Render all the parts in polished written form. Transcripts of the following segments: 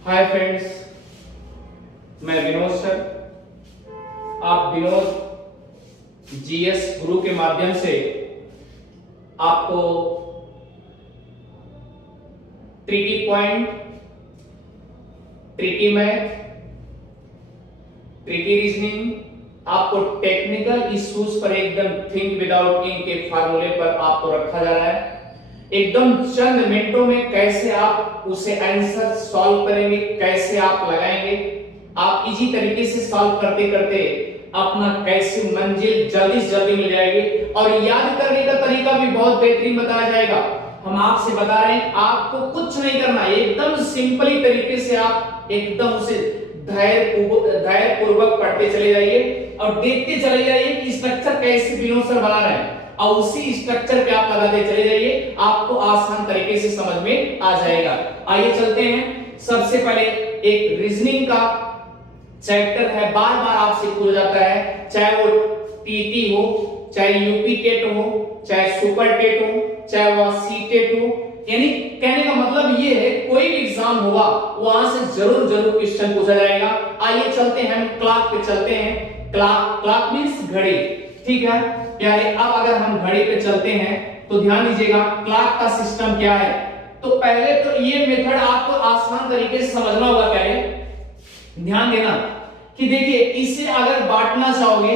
Hi friends, मैं Vinod sir. आप Vinod GS गुरु के माध्यम से आपको tricky point, tricky math, tricky reasoning, आपको टेक्निकल इश्यूज पर एकदम थिंक विदाउट इंक के फार्मूले पर आपको रखा जा रहा है। एकदम चंद मिनटों में कैसे आप उसे आंसर सॉल्व करेंगे, कैसे आप लगाएंगे, आप इजी तरीके से सॉल्व करते करते अपना कैसे मंजिल जल्दी से जल्दी मिल जाएगी। और याद करने का तरीका भी बहुत बेहतरीन बताया जाएगा। हम आपसे बता रहे हैं, आपको कुछ नहीं करना, एकदम सिंपली तरीके से आप एकदम उसे धैर्य पूर्वक पढ़ते चले जाइए और देखते चले जाइए कि स्ट्रक्चर कैसे विनोद सर बना रहे हैं, और उसी स्ट्रक्चर पे आप लगाते चले जाइए, आपको आसान तरीके से समझ में आ जाएगा। आइए चलते हैं। सबसे पहले एक रीजनिंग का चैप्टर है, बार बार आपसे पूछा जाता है, चाहे वो टीटी हो, चाहे यूपी टेट हो, चाहे सुपर टेट हो, चाहे वह सी टेट हो। यानी कहने का मतलब ये है, कोई भी एग्जाम हुआ वहां से जरूर जरूर क्वेश्चन पूछा जाएगा। आइए चलते हैं, हम क्लॉक पे चलते हैं। क्लॉक मींस घड़ी, ठीक है प्यारे। अब अगर हम घड़ी पे चलते हैं तो ध्यान दीजिएगा क्लॉक का सिस्टम क्या है। तो पहले तो ये मेथड आपको आसान तरीके से समझना होगा। प्यारे ध्यान देना कि देखिए, इसे अगर बांटना चाहोगे,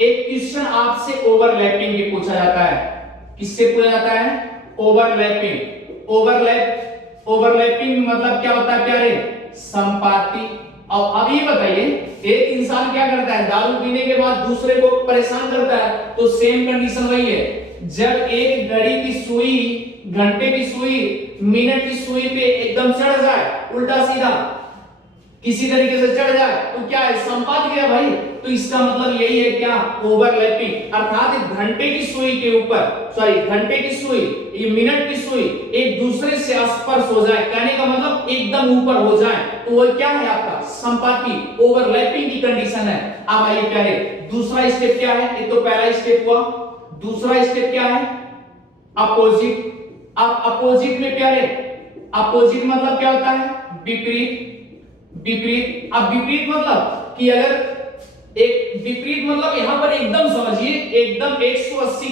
एक क्वेश्चन आपसे ओवरलैपिंग भी पूछा जाता है। किससे पूछा जाता है? ओवरलैपिंग। ओवरलैपिंग मतलब क्या होता है प्यारे? संपाती। अब अभी बताइए, एक इंसान क्या करता है, दारू पीने के बाद दूसरे को परेशान करता है, तो सेम कंडीशन वही है। जब एक घड़ी की सुई, घंटे की सुई, मिनट की सुई पे एकदम चढ़ जाए, उल्टा सीधा किसी तरीके से चढ़ जाए, तो क्या है? संपात गया भाई। तो इसका मतलब यही है क्या? ओवरलैपिंग। अर्थात घंटे की सुई के ऊपर, घंटे की सुई, ये मिनट की सुई एक दूसरे से स्पर्श हो जाए, कहने का मतलब एकदम ऊपर हो जाए, तो वो क्या है? आपका संपाती, ओवरलैपिंग की कंडीशन है। अब आइए क्या है दूसरा स्टेप क्या है? एक तो पहला स्टेप हुआ, दूसरा स्टेप क्या है? अपोजिट। अब अपोजिट में प्यारे, अपोजिट मतलब क्या होता है? विपरीत। विपरीत। अब विपरीत मतलब कि अगर एक विपरीत मतलब यहां पर एकदम समझिए, एकदम 180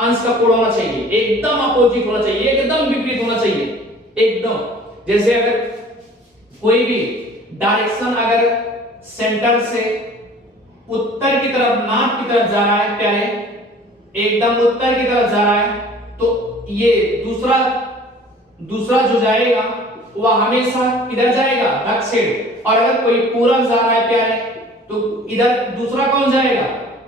अंश का कोण होना चाहिए, एकदम अपोजिट होना चाहिए, एकदम विपरीत होना चाहिए, एकदम। जैसे अगर कोई भी डायरेक्शन अगर सेंटर से उत्तर की तरफ, नॉर्थ की तरफ जा रहा है प्यारे, एकदम उत्तर की तरफ जा रहा है, तो ये दूसरा जो जाएगा वह हमेशा किधर जाएगा? दक्षिण। और अगर कोई पूरब जा रहा है प्यारे, तो इधर दूसरा कौन जाएगा?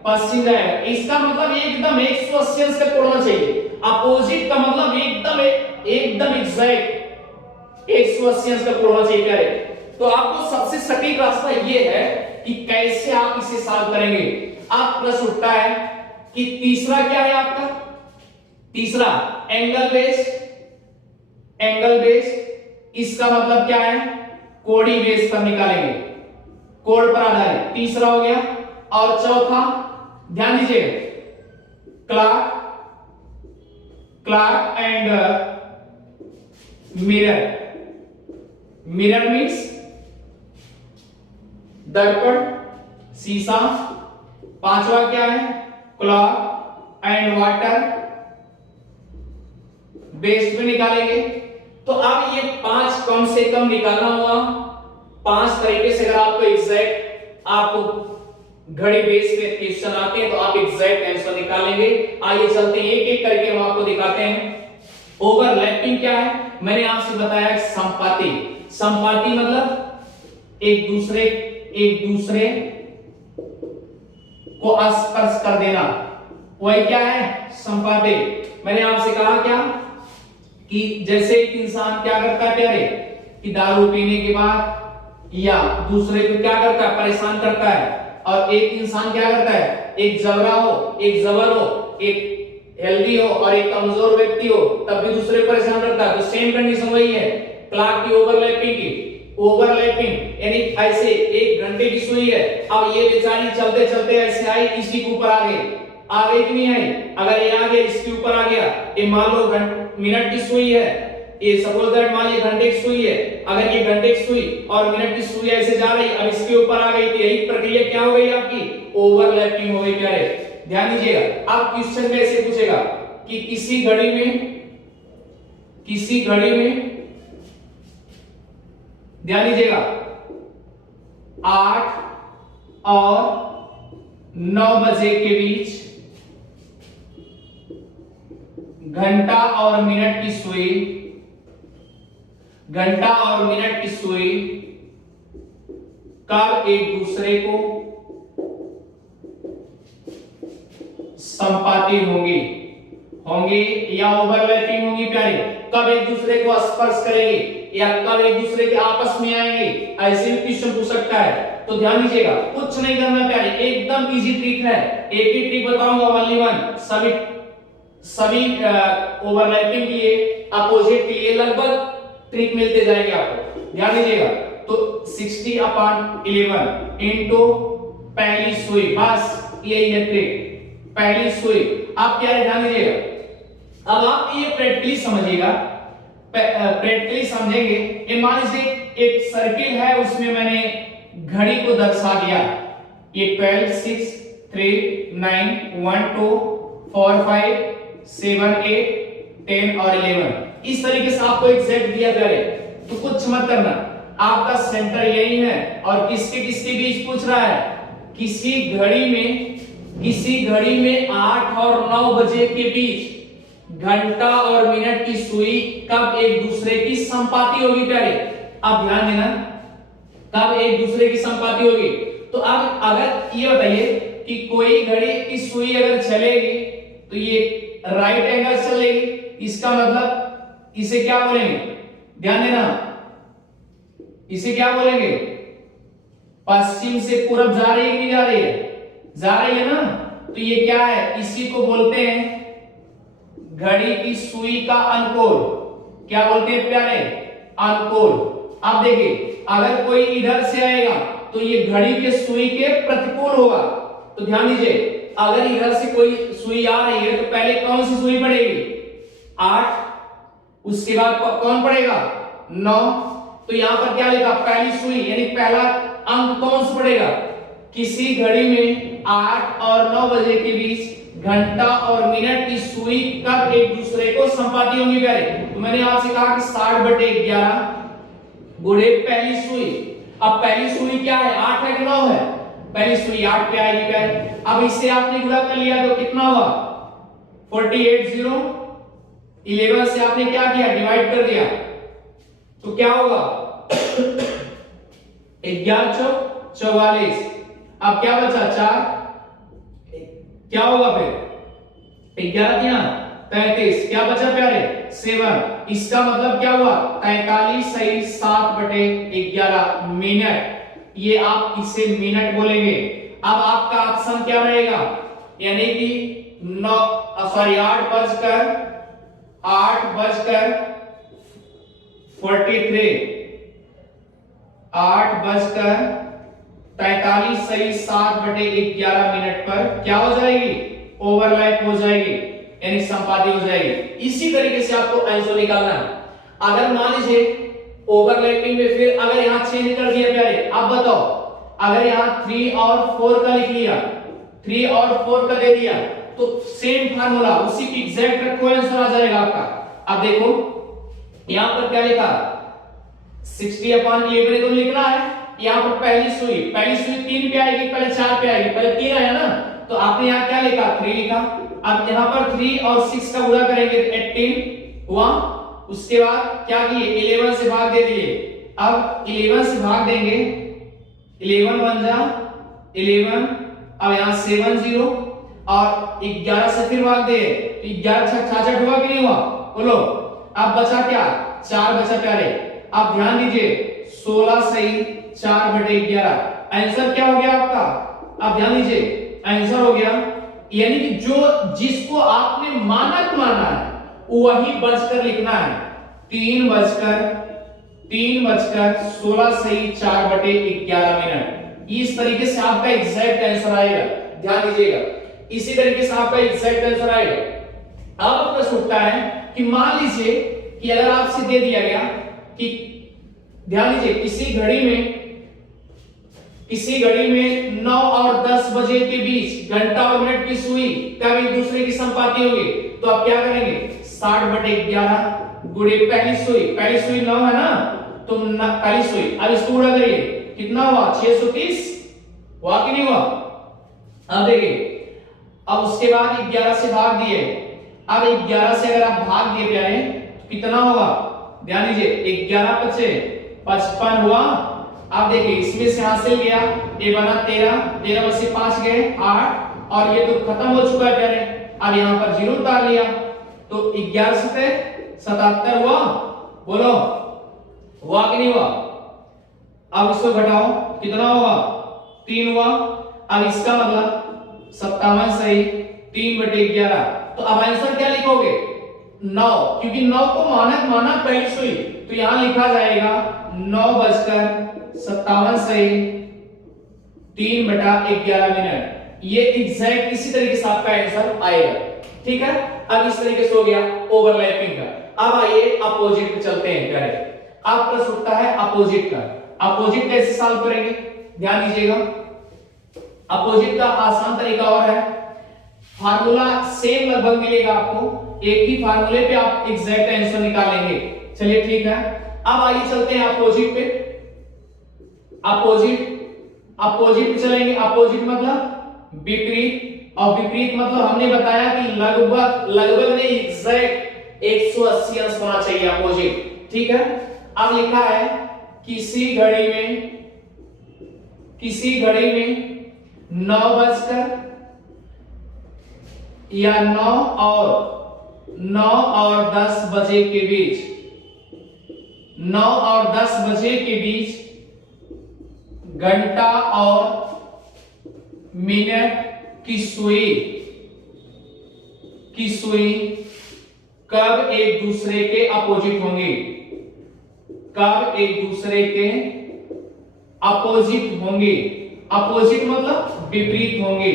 पश्चिम जाएगा। इसका मतलब एकदम 180 अंश का कोण होना चाहिए। अपोजिट का मतलब एकदम एग्जैक्ट 180 अंश का कोण होना चाहिए प्यारे। तो आपको सबसे सटीक रास्ता ये है कि कैसे आप इसे सॉल्व करेंगे। आप प्रश्न उठता है कि तीसरा क्या है आपका? तीसरा एंगल बेस्ड। एंगल बेस्ड इसका मतलब क्या है? कोणीय बेस पर निकालेंगे, कोण पर आधारित। तीसरा हो गया। और चौथा ध्यान दीजिए, clock and mirror. Mirror means दर्पण, शीशा। पांचवा क्या है? क्लॉक एंड वाटर बेस्ड में निकालेंगे। तो अब ये 5 कम से कम निकालना होगा। 5 तरीके से अगर आपको एग्जैक्ट, आपको घड़ी बेस पे क्वेश्चन आते हैं तो आप एग्जैक्ट आंसर निकालेंगे। आइए चलते हैं, एक एक करके हम आपको दिखाते हैं। ओवरलैपिंग क्या है? मैंने आपसे बताया संपाती। संपाती मतलब एक दूसरे को स्पर्श कर देना, वही क्या है? संपाती। मैंने आपसे कहा क्या कि जैसे एक इंसान क्या करता है प्यारे, कि दारू पीने के बाद या दूसरे को क्या करता है? परेशान करता है। और एक इंसान क्या करता है? एक जबरा हो, एक जबर हो, एक हेल्दी हो और एक कमजोर व्यक्ति हो, तब भी दूसरे को परेशान करता है। तो सेम कंडीशन वही है क्लॉक की ओवरलैपिंग की। ओवरलैपिंग यानी ऐसे एक घंटे की सुई है, अब ये बेचारी चलते चलते ऐसे आई, इसी के ऊपर आ गई कि नहीं आई? अगर ये आ गया, इसके ऊपर आ गया, ये मान लो मिनट की सुई है, ये सपोज दैट मान लीजिए घंटे की सुई है, अगर ये घंटे की सुई और मिनट की सुई ऐसे जा रही, अब इसके ऊपर आ गई, तो यही प्रक्रिया क्या हो गई आपकी, ओवरलैपिंग हो गई प्यारे। ध्यान दीजिएगा, आप क्वेश्चन में ऐसे पूछेगा कि किसी घड़ी में ध्यान दीजिएगा 8 और 9 बजे के बीच घंटा और मिनट की सुई कब एक दूसरे को संपाती होंगे या ओवरलैपिंग होंगी प्यारे, कब एक दूसरे को स्पर्श करेंगे या कब एक दूसरे के आपस में आएंगे, ऐसे भी क्वेश्चन पूछ सकता है। तो ध्यान दीजिएगा, कुछ नहीं करना प्यारे, एकदम इजी ट्रिक है, एक ही ट्रिक बताऊंगा, ओनली वन। सभी ओवरलैपिंग के लिए, अपोजिट के लिए लगभग ट्रिक मिलते जाएंगे आपको। ध्यान दीजिएगा, तो 60/11 इनटू पहली सुई, बस यही है ट्रिक, पहली सुई। आप क्या ध्यान दीजिएगा, अब आप ये प्रैक्टिकली समझिएगा, प्रैक्टिकली समझेंगे। ये मान लीजिए एक सर्किल है, उसमें मैंने घड़ी को दर्शा दिया, ये 12 6 3 9 1 2 4 5 7 8 10 और 11, इस तरीके से आपको एग्जैक्ट दिया प्यारे। तो कुछ मत करना, आपका सेंटर यही है, और किसके किसके बीच पूछ रहा है, किसी घड़ी में 8 और 9 बजे के बीच घंटा और मिनट की सुई कब एक दूसरे की संपाती होगी प्यारे। अब ध्यान देना, कब एक दूसरे की संपाती होगी। तो अब अगर ये बताइए कि कोई घड़ी की सुई अगर चलेगी तो ये राइट एंगल चलेगी, इसका मतलब इसे क्या बोलेंगे, ध्यान देना, इसे क्या बोलेंगे, पश्चिम से पूरब जा रही है कि नहीं जा रही है, जा रही है ना, तो ये क्या है, इसी को बोलते हैं घड़ी की सुई का अनुकोण। क्या बोलते हैं प्यारे, अनुकोण। अब देखिए, अगर कोई इधर से आएगा तो ये घड़ी के सुई के प्रतिकूल होगा। तो ध्यान दीजिए, अगर इधर से कोई सुई आ रही है तो पहले कौन सी सुई पड़ेगी, 8, उसके बाद कौन पड़ेगा, 9। तो यहां पर क्या लिखा, पहली सुई, यानी पहला अंक कौन सा पड़ेगा, किसी घड़ी में 8 और 9 बजे के बीच घंटा और मिनट की सुई कब एक दूसरे को संपाती होंगी प्यारे। तो मैंने आपसे कहा कि 60/11 गुणे पहली सुई। अब पहली सुई क्या है, 8 है कि 9 है, पहली सुई 8 पे आएगी प्यारे। अब इससे आपने गुणा कर लिया तो कितना हुआ, 48 0 11 से आपने क्या किया, डिवाइड कर दिया, तो क्या होगा 11 चौक 44। अब क्या बचा, 4, क्या होगा फिर 11 दिया 33, क्या बचा प्यारे, 7। इसका मतलब क्या हुआ, 43 सही 7/11 मिनट। ये आप इसे मिनट बोलेंगे। अब आपका ऑप्शन क्या रहेगा, यानी कि 8 बजकर 43 सही 7/11 मिनट पर क्या हो जाएगी, ओवरलैप हो जाएगी, यानी संपाती हो जाएगी। इसी तरीके से आपको आंसर निकालना है। अगर मान लीजिए ओवरलैपिंग में फिर अगर यहां चेंज कर दिया प्यारे, आप बताओ, अगर यहां 3 और 4 का लिख लिया, 3 और 4 का दे दिया, तो सेम फार्मूला उसी की एग्जैक्ट रखो, आंसर आ जाएगा आपका। अब देखो यहां पर क्या लिखा, 60/11 तो लिखना है। यहां पर पहली सुई 3 पे आएगी, पहले 4 पे आएगी, पहले 3 आया ना, तो आपने यहां क्या लिखा, 3 लिखा। अब यहां पर 3 और 6 का गुणा करेंगे, 18 हुआ। उसके बाद क्या किए, 11 से भाग दे दिए। अब 11 से भाग देंगे, 11 बन जा 11। अब यहां 7 0 और 11 से फिर भाग दे, तो 11 66 हुआ कि नहीं हुआ, बोलो। अब बचा क्या, 4 बचा प्यारे। अब ध्यान दीजिए, 16 सही 4/11, आंसर क्या हो गया आपका। अब ध्यान दीजिए, आंसर हो गया, यानी कि जो जिसको आपने मानक माना है वही बचकर लिखना है। 3 बजकर 16 सही 4/11 मिनट। इस तरीके से आपका एग्जैक्ट आंसर आएगा, ध्यान दीजिएगा, इसी तरीके से आपका एग्जैक्ट आंसर आएगा। अब प्रश्न उठता है कि मान लीजिए कि अगर आपसे दे दिया गया कि ध्यान दीजिए किसी घड़ी में 9 और 10 बजे के बीच घंटा और मिनट की सुई कब एक दूसरे की संपाती होंगे, तो आप क्या करेंगे 60/11 गुणे पहली सुई 9 है ना, तो पहली सुई, अब इसको गुणा करिए कितना हुआ 630, हुआ कि नहीं हुआ। अब देखिए अब उसके बाद 11 से भाग दिए, अब 11 से अगर आप भाग दिए प्यारे तो कितना होगा, ध्यान दीजिए 11 बचे 55 हुआ। अब देखिए इसमें से हासिल गया, ये बना 13 में से 5 गए 8, और ये तो खत्म हो चुका है प्यारे, अब यहां पर 0 उतार लिया तो 11 से 77 हुआ, बोलो हुआ कि नहीं हुआ। अब इसको घटाओ कितना होगा 3 हुआ। अब इसका मतलब 57 सही 3/11, तो अब आंसर क्या लिखोगे 9, क्योंकि 9 को माना पहली सुई, तो यहां लिखा जाएगा 9:57 सही 3/11 मिनट। ये एग्जैक्ट इसी तरीके से आपका आंसर आएगा, ठीक है। अब इस तरीके से हो गया ओवरलैपिंग का। अब आइए अपोजिट पे चलते हैं प्यारे। अब प्रश्न उठता है अपोजिट का। अपोजिट कैसे सॉल्व करेंगे, ध्यान दीजिएगा। अपोजिट का आसान तरीका और है, फार्मूला सेम लगभग मिलेगा आपको, एक ही फार्मूले पे आप एग्जैक्ट आंसर निकालेंगे। चलिए ठीक है, अब आइए चलते हैं अपोजिट पे। अपोजिट पे चलेंगे। अपोजिट मतलब विपरीत, और विपरीत मतलब हमने बताया कि लगभग नहीं एग्जैक्ट 180 अंश होना चाहिए अपोजिट, ठीक है। अब लिखा है किसी घड़ी में 9 बजकर या 9 और 10 बजे के बीच 9 और 10 बजे के बीच घंटा और मिनट की सुई कब एक दूसरे के अपोजिट होंगे, कब एक दूसरे के अपोजिट होंगे। अपोजिट मतलब विपरीत होंगे,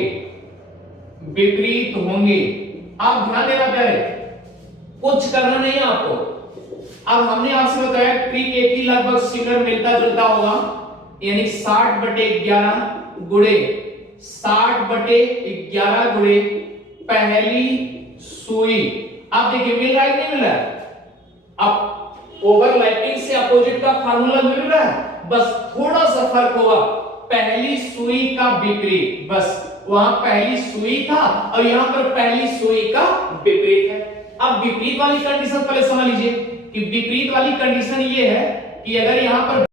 विपरीत होंगे। आप ध्यान देना प्यारे, कुछ करना नहीं है आपको। अब हमने आपसे बताया ट्रिक एक ही लगभग सिमिलर मिलता जुलता होगा, यानी 60/11 गुणे 60/11 गुणे पहली सुई। आप देखिए मिल रहा है कि नहीं मिल रहा है। अब ओवरलैपिंग से अपोजिट का फार्मूला मिल रहा है, बस थोड़ा सा फर्क होगा, पहली सुई का विपरीत, बस वहां पहली सुई था और यहां पर पहली सुई का विपरीत है। अब विपरीत वाली कंडीशन पहले समझ लीजिए कि विपरीत वाली कंडीशन ये है कि अगर यहां पर